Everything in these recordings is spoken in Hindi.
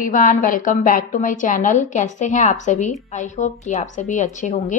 Everyone, welcome back to my channel. कैसे हैं आप सभी? आई होप कि आप सभी अच्छे होंगे।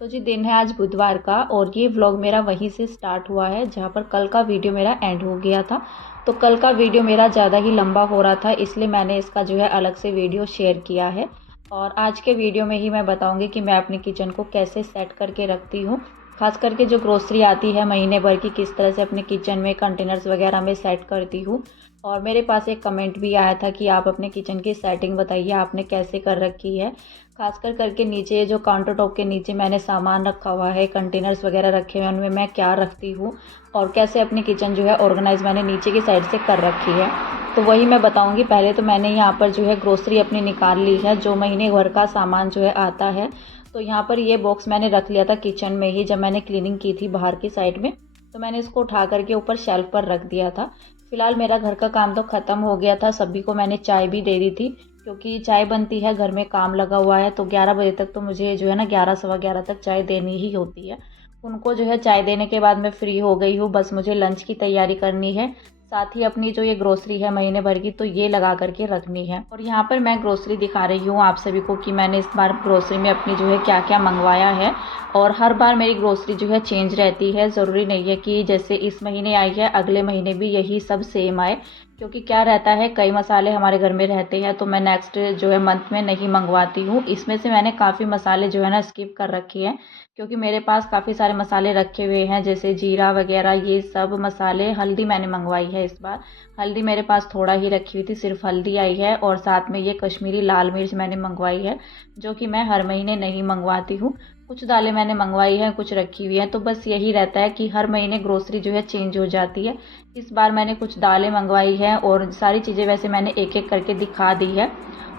तो जी दिन है आज बुधवार का और ये व्लॉग मेरा वहीं से स्टार्ट हुआ है जहाँ पर कल का वीडियो मेरा एंड हो गया था। तो कल का वीडियो मेरा ज़्यादा ही लंबा हो रहा था, इसलिए मैंने इसका जो है अलग से वीडियो शेयर किया है। और आज के वीडियो में ही मैं बताऊँगी कि मैं अपनी किचन को कैसे सेट करके रखती हूँ। खास करके जो ग्रोसरी आती है महीने भर की, किस तरह से अपने किचन में कंटेनर्स वगैरह में सेट करती हूँ। और मेरे पास एक कमेंट भी आया था कि आप अपने किचन की सेटिंग बताइए, आपने कैसे कर रखी है। खासकर करके नीचे जो काउंटर टॉप के नीचे मैंने सामान रखा हुआ है, कंटेनर्स वगैरह रखे हुए हैं, उनमें मैं क्या रखती हूँ और कैसे अपनी किचन जो है ऑर्गेनाइज मैंने नीचे की साइड से कर रखी है, तो वही मैं बताऊँगी। पहले तो मैंने यहाँ पर जो है ग्रोसरी अपनी निकाल ली है, जो महीने भर का सामान जो है आता है। तो यहाँ पर ये बॉक्स मैंने रख लिया था किचन में ही, जब मैंने क्लीनिंग की थी बाहर की साइड में, तो मैंने इसको उठा करके ऊपर शेल्फ पर रख दिया था। फिलहाल मेरा घर का काम तो ख़त्म हो गया था, सभी को मैंने चाय भी दे दी थी, क्योंकि चाय बनती है, घर में काम लगा हुआ है। तो 11 बजे तक तो मुझे जो है ना 11 सवा 11 तक चाय देनी ही होती है। उनको जो है चाय देने के बाद मैं फ्री हो गई हूँ, बस मुझे लंच की तैयारी करनी है। साथ ही अपनी जो ये ग्रोसरी है महीने भर की, तो ये लगा करके रखनी है। और यहाँ पर मैं ग्रोसरी दिखा रही हूँ आप सभी को कि मैंने इस बार ग्रोसरी में अपनी जो है क्या क्या मंगवाया है। और हर बार मेरी ग्रोसरी जो है चेंज रहती है, ज़रूरी नहीं है कि जैसे इस महीने आई है अगले महीने भी यही सब सेम आए, क्योंकि क्या रहता है कई मसाले हमारे घर में रहते हैं, तो मैं नेक्स्ट जो है मंथ में नहीं मंगवाती हूँ। इसमें से मैंने काफ़ी मसाले जो है ना स्किप कर रखे हैं, क्योंकि मेरे पास काफ़ी सारे मसाले रखे हुए हैं, जैसे जीरा वगैरह ये सब मसाले। हल्दी मैंने मंगवाई है इस बार, हल्दी मेरे पास थोड़ा ही रखी हुई थी, सिर्फ हल्दी आई है। और साथ में ये कश्मीरी लाल मिर्च मैंने मंगवाई है, जो कि मैं हर महीने नहीं मंगवाती हूँ। कुछ दालें मैंने मंगवाई हैं, कुछ रखी हुई हैं। तो बस यही रहता है कि हर महीने ग्रोसरी जो है चेंज हो जाती है। इस बार मैंने कुछ दालें मंगवाई हैं और सारी चीज़ें वैसे मैंने एक एक करके दिखा दी है।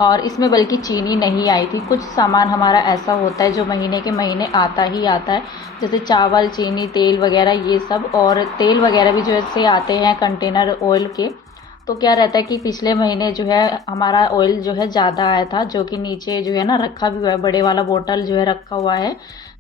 और इसमें बल्कि चीनी नहीं आई थी। कुछ सामान हमारा ऐसा होता है जो महीने के महीने आता ही आता है, जैसे चावल, चीनी, तेल वगैरह ये सब। और तेल वगैरह भी जो ऐसे आते हैं कंटेनर ऑयल के। तो क्या रहता है कि पिछले महीने जो है हमारा ऑयल जो है ज़्यादा आया था, जो कि नीचे जो है ना रखा भी हुआ है, बड़े वाला बोतल जो है रखा हुआ है।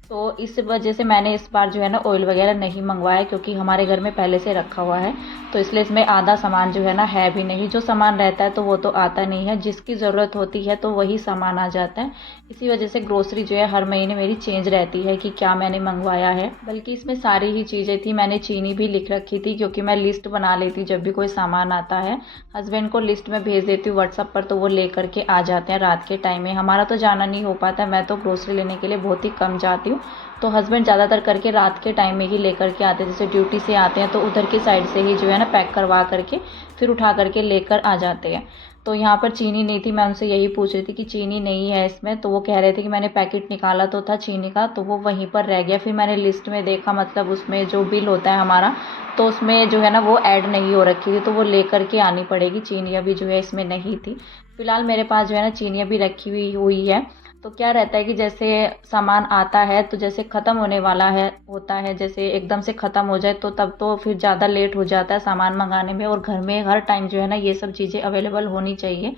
तो इस वजह से मैंने इस बार जो है ना ऑयल वगैरह नहीं मंगवाया, क्योंकि हमारे घर में पहले से रखा हुआ है। तो इसलिए इसमें आधा सामान जो है ना है भी नहीं। जो सामान रहता है तो वो तो आता नहीं है, जिसकी ज़रूरत होती है तो वही सामान आ जाता है। इसी वजह से ग्रोसरी जो है हर महीने मेरी चेंज रहती है कि क्या मैंने मंगवाया है। बल्कि इसमें सारी ही चीज़ें थी, मैंने चीनी भी लिख रखी थी, क्योंकि मैं लिस्ट बना लेती जब भी कोई सामान आता है। हस्बैंड को लिस्ट में भेज देती हूँ व्हाट्सअप पर, तो वो ले करके आ जाते हैं रात के टाइम में। हमारा तो जाना नहीं हो पाता, मैं तो ग्रोसरी लेने के लिए बहुत ही कम जाती हूँ। तो हस्बैंड ज़्यादातर करके रात के टाइम में ही लेकर के आते हैं, जैसे ड्यूटी से आते हैं तो उधर की साइड से ही जो है ना पैक करवा करके फिर उठा करके लेकर आ जाते हैं। तो यहाँ पर चीनी नहीं थी, मैं उनसे यही पूछ रही थी कि चीनी नहीं है इसमें, तो वो कह रहे थे कि मैंने पैकेट निकाला तो था चीनी का, तो वो वहीं पर रह गया। फिर मैंने लिस्ट में देखा, मतलब उसमें जो बिल होता है हमारा, तो उसमें जो है ना वो ऐड नहीं हो रखी थी, तो वो लेकर के आनी पड़ेगी। चीनी अभी जो है इसमें नहीं थी। फिलहाल मेरे पास जो है ना चीनी अभी रखी हुई है। तो क्या रहता है कि जैसे सामान आता है तो जैसे ख़त्म होने वाला है होता है, जैसे एकदम से ख़त्म हो जाए तो तब तो फिर ज़्यादा लेट हो जाता है सामान मंगाने में। और घर में हर टाइम जो है ना ये सब चीज़ें अवेलेबल होनी चाहिए।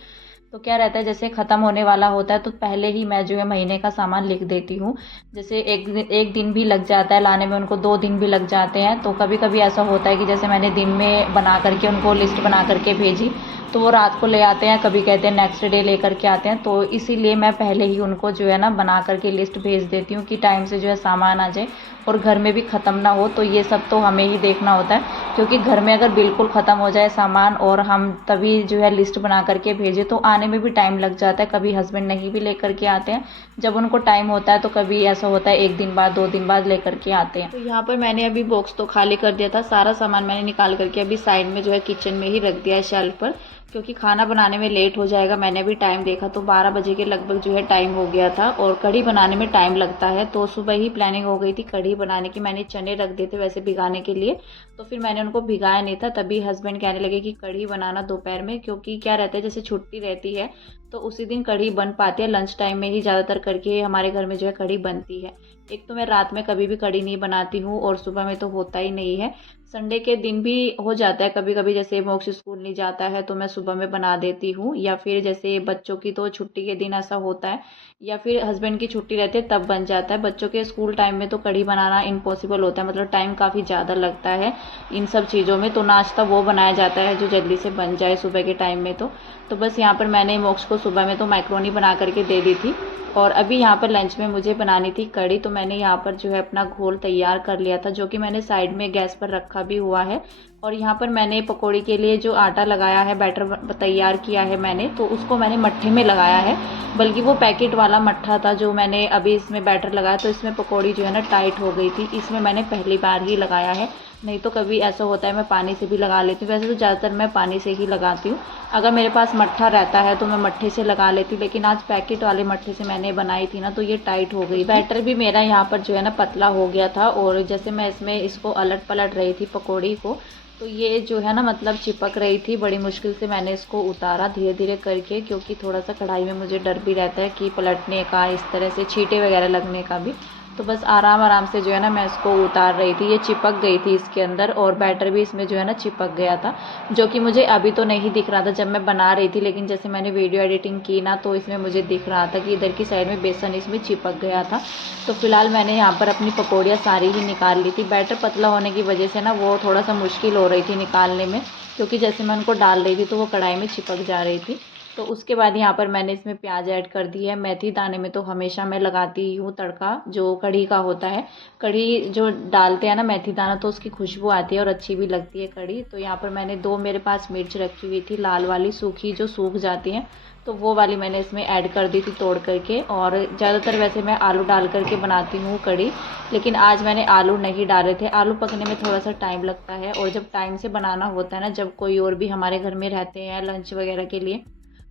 तो क्या रहता है जैसे ख़त्म होने वाला होता है तो पहले ही मैं जो है महीने का सामान लिख देती हूँ। जैसे एक दिन भी लग जाता है लाने में, उनको 2 दिन भी लग जाते हैं। तो कभी कभी ऐसा होता है कि जैसे मैंने दिन में बना करके उनको लिस्ट बना करके भेजी, तो वो रात को ले आते हैं, कभी कहते हैं नेक्स्ट डे ले करके आते हैं। तो इसीलिए मैं पहले ही उनको जो है ना बना करके लिस्ट भेज देती हूँ कि टाइम से जो है सामान आ जाए और घर में भी ख़त्म ना हो। तो ये सब तो हमें ही देखना होता है, क्योंकि घर में अगर बिल्कुल ख़त्म हो जाए सामान और हम तभी जो है लिस्ट बना करके भेजें तो आने में भी टाइम लग जाता है। कभी हस्बैंड नहीं भी लेकर के आते हैं जब उनको टाइम होता है, तो कभी ऐसा होता है 1 दिन बाद 2 दिन बाद लेकर के आते हैं। तो यहाँ पर मैंने अभी बॉक्स तो खाली कर दिया था, सारा सामान मैंने निकाल करके अभी साइड में जो है किचन में ही रख दिया है शेल्फ पर, क्योंकि खाना बनाने में लेट हो जाएगा। मैंने भी टाइम देखा तो 12 बजे के लगभग जो है टाइम हो गया था, और कढ़ी बनाने में टाइम लगता है। तो सुबह ही प्लानिंग हो गई थी कढ़ी बनाने की। मैंने चने रख दिए थे वैसे भिगाने के लिए, तो फिर मैंने उनको भिगाया नहीं था। तभी हस्बैंड कहने लगे कि कढ़ी बनाना दोपहर में, क्योंकि क्या रहता है जैसे छुट्टी रहती है तो उसी दिन कढ़ी बन पाती है। लंच टाइम में ही ज़्यादातर करके हमारे घर में जो है कढ़ी बनती है। एक तो मैं रात में कभी भी कढ़ी नहीं बनाती हूँ और सुबह में तो होता ही नहीं है। संडे के दिन भी हो जाता है कभी कभी, जैसे मोक्ष स्कूल नहीं जाता है तो मैं सुबह में बना देती हूँ, या फिर जैसे बच्चों की तो छुट्टी के दिन ऐसा होता है, या फिर हस्बैंड की छुट्टी रहती है तब बन जाता है। बच्चों के स्कूल टाइम में तो कढ़ी बनाना इम्पॉसिबल होता है, मतलब टाइम काफ़ी ज़्यादा लगता है इन सब चीज़ों में। तो नाश्ता वो बनाया जाता है जो जल्दी से बन जाए सुबह के टाइम में। तो बस यहाँ पर मैंने मोक्ष को सुबह में तो मैक्रोनी बना करके दे दी थी, और अभी यहाँ पर लंच में मुझे बनानी थी कढ़ी। तो मैंने यहाँ पर जो है अपना घोल तैयार कर लिया था, जो कि मैंने साइड में गैस पर रखा भी हुआ है। और यहाँ पर मैंने पकौड़ी के लिए जो आटा लगाया है, बैटर तैयार किया है मैंने, तो उसको मैंने मट्ठे में लगाया है। बल्कि वो पैकेट वाला मट्ठा था जो मैंने अभी इसमें बैटर लगाया, तो इसमें पकौड़ी जो है ना टाइट हो गई थी, इसमें मैंने पहली बार ही लगाया है। नहीं तो कभी ऐसा होता है मैं पानी से भी लगा लेती हूँ, वैसे तो ज़्यादातर मैं पानी से ही लगाती हूँ। अगर मेरे पास मट्ठा रहता है तो मैं मट्ठे से लगा लेती हूँ, लेकिन आज पैकेट वाले मट्ठे से मैंने बनाई थी ना, तो ये टाइट हो गई। बैटर भी मेरा यहाँ पर जो है ना पतला हो गया था, और जैसे मैं इसमें इसको अलट पलट रही थी पकौड़ी को, तो ये जो है ना मतलब चिपक रही थी। बड़ी मुश्किल से मैंने इसको उतारा धीरे धीरे करके, क्योंकि थोड़ा सा कढ़ाई में मुझे डर भी रहता है कि पलटने का, इस तरह से छींटे वगैरह लगने का भी। तो बस आराम आराम से जो है ना मैं इसको उतार रही थी। ये चिपक गई थी इसके अंदर, और बैटर भी इसमें जो है ना चिपक गया था, जो कि मुझे अभी तो नहीं दिख रहा था जब मैं बना रही थी, लेकिन जैसे मैंने वीडियो एडिटिंग की ना तो इसमें मुझे दिख रहा था कि इधर की साइड में बेसन इसमें चिपक गया था। तो फिलहाल मैंने यहाँ पर अपनी पकौड़ियाँ सारी ही निकाल ली थी। बैटर पतला होने की वजह से ना वो थोड़ा सा मुश्किल हो रही थी निकालने में, क्योंकि जैसे मैं उनको डाल रही थी तो वो कढ़ाई में चिपक जा रही थी। तो उसके बाद यहाँ पर मैंने इसमें प्याज ऐड कर दी है। मेथी दाने में तो हमेशा मैं लगाती हूँ तड़का, जो कढ़ी का होता है। कढ़ी जो डालते हैं ना मेथी दाना, तो उसकी खुशबू आती है और अच्छी भी लगती है कढ़ी। तो यहाँ पर मैंने 2 मेरे पास मिर्च रखी हुई थी, लाल वाली सूखी जो सूख जाती हैं, तो वो वाली मैंने इसमें ऐड कर दी थी तोड़ करके। और ज़्यादातर वैसे मैं आलू डाल करके बनाती हूँ कढ़ी, लेकिन आज मैंने आलू नहीं डाले थे। आलू पकने में थोड़ा सा टाइम लगता है, और जब टाइम से बनाना होता है ना, जब कोई और भी हमारे घर में रहते हैं लंच वगैरह के लिए,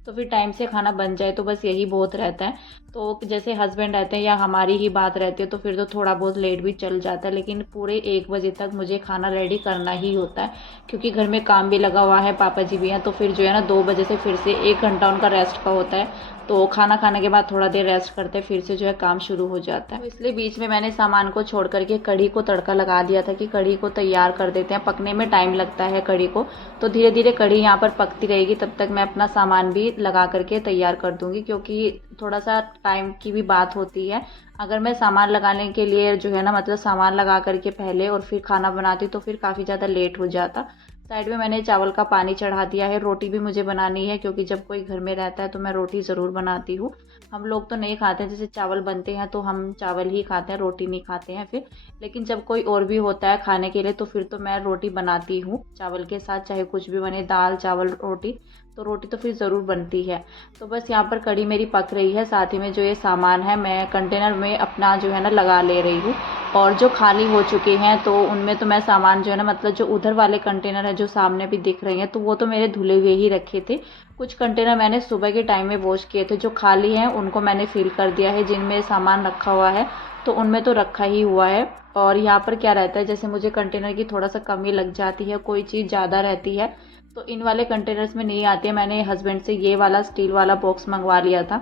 तो फिर टाइम से खाना बन जाए तो बस यही बहुत रहता है। तो जैसे हस्बैंड रहते हैं या हमारी ही बात रहती है तो फिर तो थोड़ा बहुत लेट भी चल जाता है, लेकिन पूरे 1 बजे तक मुझे खाना रेडी करना ही होता है, क्योंकि घर में काम भी लगा हुआ है, पापा जी भी हैं। तो फिर जो है ना 2 बजे से फिर से 1 घंटा उनका रेस्ट का होता है, तो खाना खाने के बाद थोड़ा देर रेस्ट करते हैं, फिर से जो है काम शुरू हो जाता है। तो इसलिए बीच में मैंने सामान को छोड़ करके कढ़ी को तड़का लगा दिया था कि कढ़ी को तैयार कर देते हैं। पकने में टाइम लगता है कढ़ी को, तो धीरे धीरे कढ़ी यहाँ पर पकती रहेगी, तब तक मैं अपना सामान भी लगा करके तैयार कर दूंगी, क्योंकि थोड़ा सा टाइम की भी बात होती है। अगर मैं सामान लगाने के लिए जो है ना मतलब सामान लगा करके पहले और फिर खाना बनाती तो फिर काफ़ी ज़्यादा लेट हो जाता। साइड में मैंने चावल का पानी चढ़ा दिया है। रोटी भी मुझे बनानी है, क्योंकि जब कोई घर में रहता है तो मैं रोटी ज़रूर बनाती हूँ। हम लोग तो नहीं खाते हैं, जैसे चावल बनते हैं तो हम चावल ही खाते हैं, रोटी नहीं खाते हैं फिर। लेकिन जब कोई और भी होता है खाने के लिए तो फिर तो मैं रोटी बनाती हूँ चावल के साथ, चाहे कुछ भी बने, दाल चावल रोटी, तो रोटी तो फिर ज़रूर बनती है। तो बस यहाँ पर कढ़ी मेरी पक रही है, साथ ही में जो ये सामान है मैं कंटेनर में अपना जो है ना लगा ले रही हूँ। और जो खाली हो चुके हैं तो उनमें तो मैं सामान जो है ना मतलब जो उधर वाले कंटेनर है जो सामने भी दिख रहे हैं, तो वो तो मेरे धुले हुए ही रखे थे। कुछ कंटेनर मैंने सुबह के टाइम में वॉश किए थे, जो खाली हैं उनको मैंने फिल कर दिया है। जिनमें सामान रखा हुआ है तो उनमें तो रखा ही हुआ है। और यहाँ पर क्या रहता है, जैसे मुझे कंटेनर की थोड़ा सा कमी लग जाती है, कोई चीज़ ज़्यादा रहती है तो इन वाले कंटेनर्स में नहीं आती है। मैंने हस्बैंड से ये वाला स्टील वाला बॉक्स मंगवा लिया था,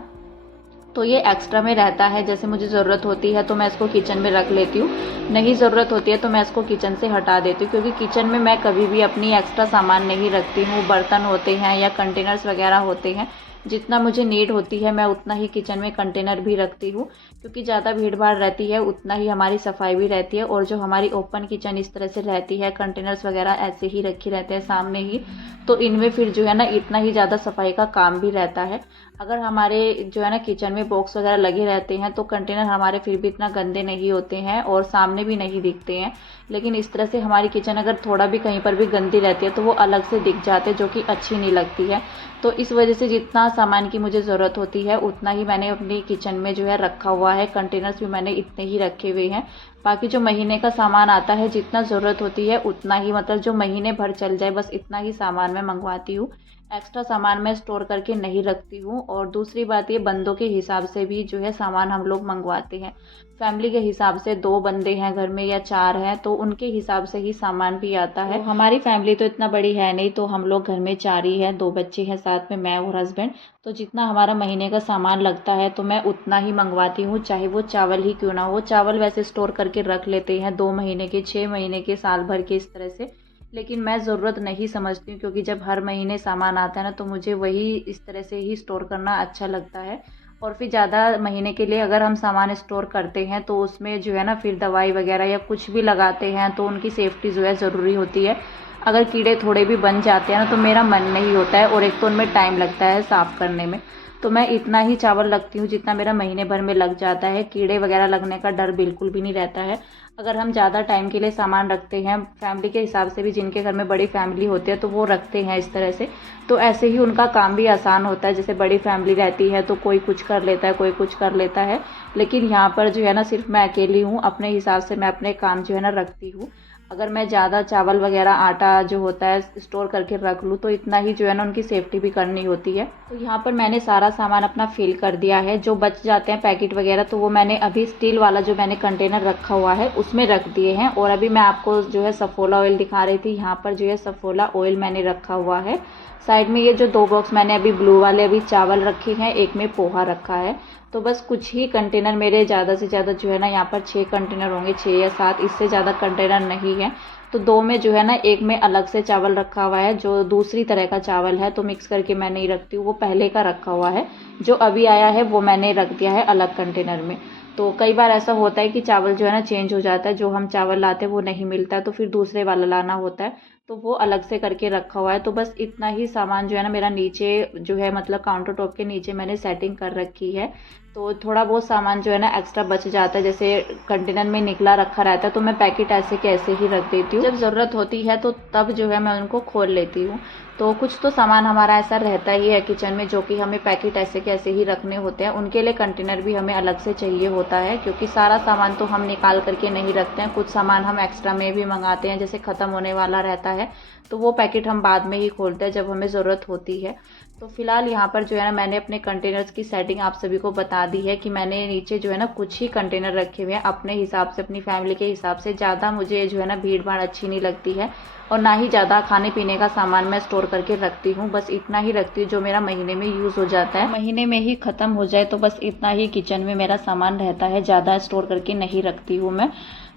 तो ये एक्स्ट्रा में रहता है। जैसे मुझे ज़रूरत होती है तो मैं इसको किचन में रख लेती हूँ, नहीं ज़रूरत होती है तो मैं इसको किचन से हटा देती हूँ, क्योंकि किचन में मैं कभी भी अपनी एक्स्ट्रा सामान नहीं रखती हूँ। बर्तन होते हैं या कंटेनर्स वगैरह होते हैं, जितना मुझे नीड होती है मैं उतना ही किचन में कंटेनर भी रखती हूँ, क्योंकि ज़्यादा भीड़ भाड़ रहती है उतना ही हमारी सफाई भी रहती है। और जो हमारी ओपन किचन इस तरह से रहती है, कंटेनर्स वगैरह ऐसे ही रखे रहते हैं सामने ही, तो इनमें फिर जो है ना इतना ही ज़्यादा सफाई का काम भी रहता है। अगर हमारे जो है ना किचन में बॉक्स वगैरह लगे रहते हैं तो कंटेनर हमारे फिर भी इतना गंदे नहीं होते हैं और सामने भी नहीं दिखते हैं। लेकिन इस तरह से हमारी किचन अगर थोड़ा भी कहीं पर भी गंदी रहती है तो वो अलग से दिख जाते हैं, जो कि अच्छी नहीं लगती है। तो इस वजह से जितना सामान की मुझे ज़रूरत होती है उतना ही मैंने अपनी किचन में जो है रखा हुआ है। कंटेनर्स भी मैंने इतने ही रखे हुए हैं। बाकी जो महीने का सामान आता है, जितना ज़रूरत होती है उतना ही, मतलब जो महीने भर चल जाए बस इतना ही सामान मैं मंगवाती हूँ। एक्स्ट्रा सामान मैं स्टोर करके नहीं रखती हूँ। और दूसरी बात, ये बंदों के हिसाब से भी जो है सामान हम लोग मंगवाते हैं। फैमिली के हिसाब से 2 बंदे हैं घर में या 4 हैं तो उनके हिसाब से ही सामान भी आता है। तो हमारी फैमिली तो इतना बड़ी है नहीं, तो हम लोग घर में 4 ही हैं, 2 बच्चे हैं साथ में, मैं और हस्बैंड। तो जितना हमारा महीने का सामान लगता है तो मैं उतना ही मंगवाती हूँ, चाहे वो चावल ही क्यों ना हो। चावल वैसे स्टोर करके करके रख लेते हैं 2 महीने के, 6 महीने के, साल भर के, इस तरह से। लेकिन मैं ज़रूरत नहीं समझती हूँ, क्योंकि जब हर महीने सामान आता है ना, तो मुझे वही इस तरह से ही स्टोर करना अच्छा लगता है। और फिर ज़्यादा महीने के लिए अगर हम सामान स्टोर करते हैं तो उसमें जो है ना फिर दवाई वगैरह या कुछ भी लगाते हैं तो उनकी सेफ्टी जो है ज़रूरी होती है। अगर कीड़े थोड़े भी बन जाते हैं ना तो मेरा मन नहीं होता है, और एक तो उनमें टाइम लगता है साफ़ करने में। तो मैं इतना ही चावल रखती हूँ जितना मेरा महीने भर में लग जाता है। कीड़े वगैरह लगने का डर बिल्कुल भी नहीं रहता है। अगर हम ज़्यादा टाइम के लिए सामान रखते हैं, फैमिली के हिसाब से भी, जिनके घर में बड़ी फैमिली होती है तो वो रखते हैं इस तरह से, तो ऐसे ही उनका काम भी आसान होता है। जैसे बड़ी फैमिली रहती है तो कोई कुछ कर लेता है, कोई कुछ कर लेता है, लेकिन यहाँ पर जो है ना सिर्फ मैं अकेली हूँ। अपने हिसाब से मैं अपने काम जो है ना रखती हूँ। अगर मैं ज़्यादा चावल वगैरह, आटा जो होता है स्टोर करके रख लूँ तो इतना ही जो है ना उनकी सेफ्टी भी करनी होती है। तो यहाँ पर मैंने सारा सामान अपना फिल कर दिया है। जो बच जाते हैं पैकेट वगैरह तो वो मैंने अभी स्टील वाला जो मैंने कंटेनर रखा हुआ है उसमें रख दिए हैं। और अभी मैं आपको जो है सफोला ऑयल दिखा रही थी, यहाँ पर जो है सफोला ऑयल मैंने रखा हुआ है। साइड में ये जो 2 बॉक्स मैंने अभी ब्लू वाले अभी चावल रखे हैं, एक में पोहा रखा है। तो बस कुछ ही कंटेनर मेरे, ज़्यादा से ज़्यादा जो है ना यहाँ पर 6 कंटेनर होंगे, 6 या 7, इससे ज़्यादा कंटेनर नहीं है। तो 2 में जो है ना, एक में अलग से चावल रखा हुआ है जो दूसरी तरह का चावल है, तो मिक्स करके मैं नहीं रखती हूँ, वो पहले का रखा हुआ है। जो अभी आया है वो मैंने रख दिया है अलग कंटेनर में। तो कई बार ऐसा होता है कि चावल जो है ना चेंज हो जाता है, जो हम चावल लाते हैं वो नहीं मिलता है तो फिर दूसरे वाला लाना होता है, तो वो अलग से करके रखा हुआ है। तो बस इतना ही सामान जो है ना मेरा नीचे जो है, मतलब काउंटर टॉप के नीचे मैंने सेटिंग कर रखी है। तो थोड़ा बहुत सामान जो है ना एक्स्ट्रा बच जाता है, जैसे कंटेनर में निकला रखा रहता है तो मैं पैकेट ऐसे के ऐसे ही रख देती हूँ। जब ज़रूरत होती है तो तब जो है मैं उनको खोल लेती हूँ। तो कुछ तो सामान हमारा ऐसा रहता ही है किचन में जो कि हमें पैकेट ऐसे के ऐसे ही रखने होते हैं, उनके लिए कंटेनर भी हमें अलग से चाहिए होता है, क्योंकि सारा सामान तो हम निकाल करके नहीं रखते हैं। कुछ सामान हम एक्स्ट्रा में भी मंगाते हैं, जैसे ख़त्म होने वाला रहता है तो वो पैकेट हम बाद में ही खोलते हैं जब हमें ज़रूरत होती है। तो फिलहाल यहाँ पर जो है ना मैंने अपने कंटेनर्स की सेटिंग आप सभी को बता दी है कि मैंने नीचे जो है ना कुछ ही कंटेनर रखे हुए हैं अपने हिसाब से, अपनी फैमिली के हिसाब से। ज़्यादा मुझे जो है ना भीड़ भाड़ अच्छी नहीं लगती है, और ना ही ज़्यादा खाने पीने का सामान मैं स्टोर करके रखती हूँ। बस इतना ही रखती हूँ जो मेरा महीने में यूज़ हो जाता है, महीने में ही ख़त्म हो जाए, तो बस इतना ही किचन में मेरा सामान रहता है, ज़्यादा स्टोर करके नहीं रखती हूँ मैं।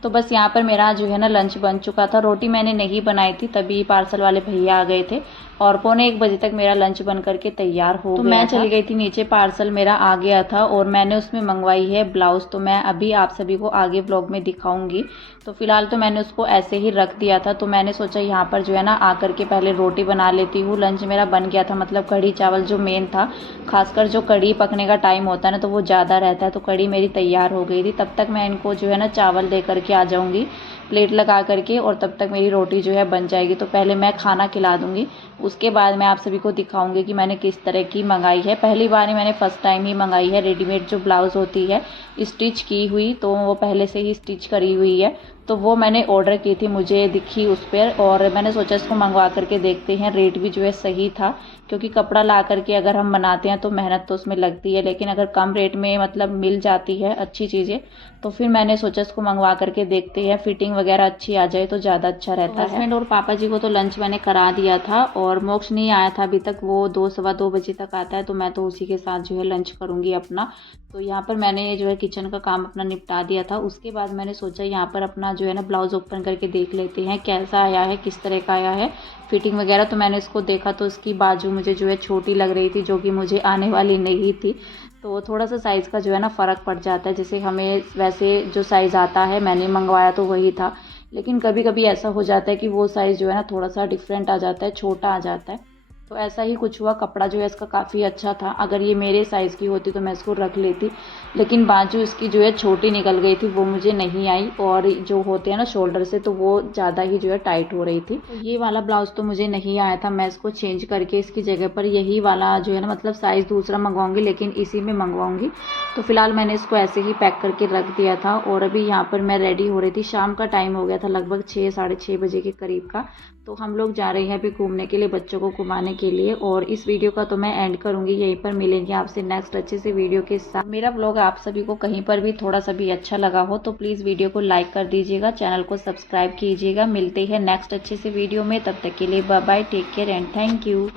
तो बस यहाँ पर मेरा जो है ना लंच बन चुका था। रोटी मैंने नहीं बनाई थी, तभी पार्सल वाले भैया आ गए थे और 12:45 बजे तक मेरा लंच बन करके तैयार हो गया। तो मैं चली गई थी नीचे, पार्सल मेरा आ गया था और मैंने उसमें मंगवाई है ब्लाउज़। तो मैं अभी आप सभी को आगे ब्लॉग में दिखाऊंगी। तो फिलहाल तो मैंने उसको ऐसे ही रख दिया था। तो मैंने सोचा यहाँ पर जो है ना आकर के पहले रोटी बना लेती हूँ। लंच मेरा बन गया था, मतलब कढ़ी चावल जो मेन था, खासकर जो कढ़ी पकने का टाइम होता है ना तो वो ज़्यादा रहता है, तो कढ़ी मेरी तैयार हो गई थी। तब तक मैं इनको जो है ना चावल दे करके आ जाऊँगी प्लेट लगा करके, और तब तक मेरी रोटी जो है बन जाएगी। तो पहले मैं खाना खिला दूँगी, उसके बाद मैं आप सभी को दिखाऊंगी कि मैंने किस तरह की मंगाई है। पहली बार ही मैंने फ़र्स्ट टाइम ही मंगाई है रेडीमेड जो ब्लाउज़ होती है स्टिच की हुई, तो वो पहले से ही स्टिच करी हुई है। तो वो मैंने ऑर्डर की थी, मुझे दिखी उस पर, और मैंने सोचा इसको मंगवा करके देखते हैं। रेट भी जो है सही था, क्योंकि कपड़ा ला करके अगर हम बनाते हैं तो मेहनत तो उसमें लगती है, लेकिन अगर कम रेट में मतलब मिल जाती है अच्छी चीज़ें तो फिर मैंने सोचा इसको मंगवा करके देखते हैं। फिटिंग वगैरह अच्छी आ जाए तो ज़्यादा अच्छा रहता है। हस्बैंड और पापा जी को तो लंच मैंने करा दिया था, और मोक्ष नहीं आया था अभी तक, वो 2 सवा 2 बजे तक आता है, तो मैं तो उसी के साथ जो है लंच करूँगी अपना। तो यहाँ पर मैंने जो है किचन का काम अपना निपटा दिया था। उसके बाद मैंने सोचा यहाँ पर अपना जो है ना ब्लाउज़ ओपन करके देख लेते हैं कैसा आया है, किस तरह का आया है, फिटिंग वगैरह। तो मैंने इसको देखा तो इसकी बाजू मुझे जो है छोटी लग रही थी, जो कि मुझे आने वाली नहीं थी। तो थोड़ा सा साइज़ का जो है ना फ़र्क पड़ जाता है, जैसे हमें वैसे जो साइज़ आता है मैंने मंगवाया तो वही था, लेकिन कभी कभी ऐसा हो जाता है कि वो साइज़ जो है ना थोड़ा सा डिफरेंट आ जाता है, छोटा आ जाता है। तो ऐसा ही कुछ हुआ। कपड़ा जो है इसका काफ़ी अच्छा था, अगर ये मेरे साइज़ की होती तो मैं इसको रख लेती, लेकिन बाजू इसकी जो है छोटी निकल गई थी, वो मुझे नहीं आई, और जो होते हैं ना शोल्डर से तो वो ज़्यादा ही जो है टाइट हो रही थी। तो ये वाला ब्लाउज़ तो मुझे नहीं आया था, मैं इसको चेंज करके इसकी जगह पर यही वाला जो है ना मतलब साइज़ दूसरा मंगवाऊँगी, लेकिन इसी में मंगवाऊँगी। तो फिलहाल मैंने इसको ऐसे ही पैक करके रख दिया था, और अभी यहाँ पर मैं रेडी हो रही थी। शाम का टाइम हो गया था, लगभग 6 साढ़े 6 बजे के करीब का। तो हम लोग जा रहे हैं अभी घूमने के लिए, बच्चों को घुमाने के लिए। और इस वीडियो का तो मैं एंड करूंगी यहीं पर, मिलेंगे आपसे नेक्स्ट अच्छे से वीडियो के साथ। मेरा व्लॉग आप सभी को कहीं पर भी थोड़ा सा भी अच्छा लगा हो तो प्लीज़ वीडियो को लाइक कर दीजिएगा, चैनल को सब्सक्राइब कीजिएगा। मिलते हैं नेक्स्ट अच्छे से वीडियो में, तब तक के लिए bye bye, take care and thank you.